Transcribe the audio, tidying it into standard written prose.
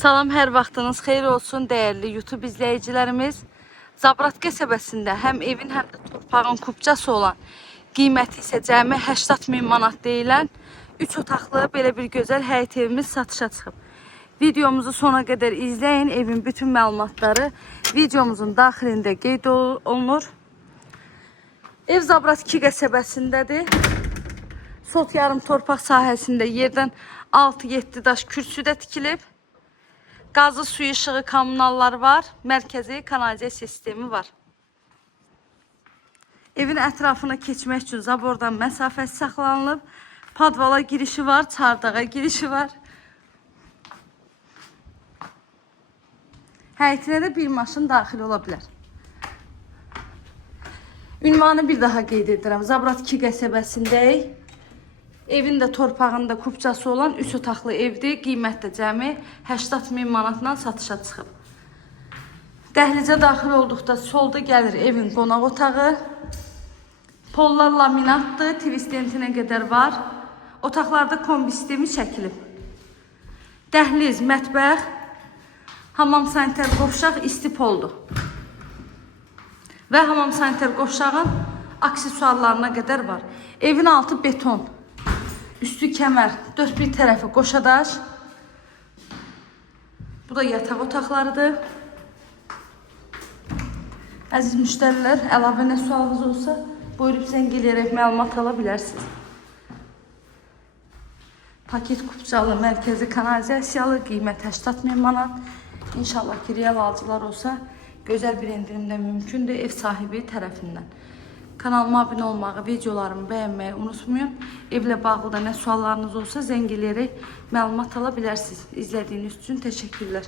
Salam, hər vaxtınız xeyir olsun değerli YouTube izleyicilerimiz. Zabrat qəsəbəsində həm evin, həm də torpağın kupçası olan, qiyməti isə cəmi 80.000 manat deyilən 3 otaqlı belə bir gözəl həyət evimiz satışa çıxıb. Videomuzu sona qədər izləyin. Evin bütün məlumatları videomuzun daxilində qeyd olunur. Ev Zabrat 2 qəsəbəsindədir. Sot yarım torpaq sahəsində yerdən 6-7 daş kürsüdə tikilib. Qazı, suyu, işığı, kommunallar var. Mərkəzi kanalizasiya sistemi var. Evin ətrafına keçmək üçün zabordan məsafəsi saxlanılıb. Padvala girişi var, çardağa girişi var. Həyətinə də bir maşın daxil ola bilər. Ünvanı bir daha qeyd edirəm. Zabrat 2 qəsəbəsindəyik. Evin də torpağında kupçası olan 3 otaqlı evdir. Qiymət də cəmi 80.000 manatdan satışa çıxıb. Dəhlizə daxil olduqda solda gəlir evin qonaq otağı. Pollar laminatdır, tvistentinə qədər var. Otaqlarda kombi sistemi çəkilib. Dəhliz, mətbəx, hamam sanitar qovşaq isti poldur. Və hamam sanitar qovşağın aksesuarlarına qədər var. Evin altı beton. Üstü kəmər, dörd bir tərəfi qoşadaş. Bu da yataq otaqlarıdır. Əziz müştərilər, əlavə nə sualınız olsa, buyurub zəng eləyərək məlumat ala bilərsiniz. Paket kupçalı, mərkəzi kanalizasiyalı, qiymət 80.000 manat. İnşallah ki, real alıcılar olsa, gözəl bir endirimdə mümkündür ev sahibi tərəfindən. Kanalıma abunə olmağı, videolarımı bəyənməyi unutmayın. Evlə bağlı da nə suallarınız olsa zəng eləyərək məlumat ala bilərsiniz. İzlədiyiniz üçün təşəkkürlər.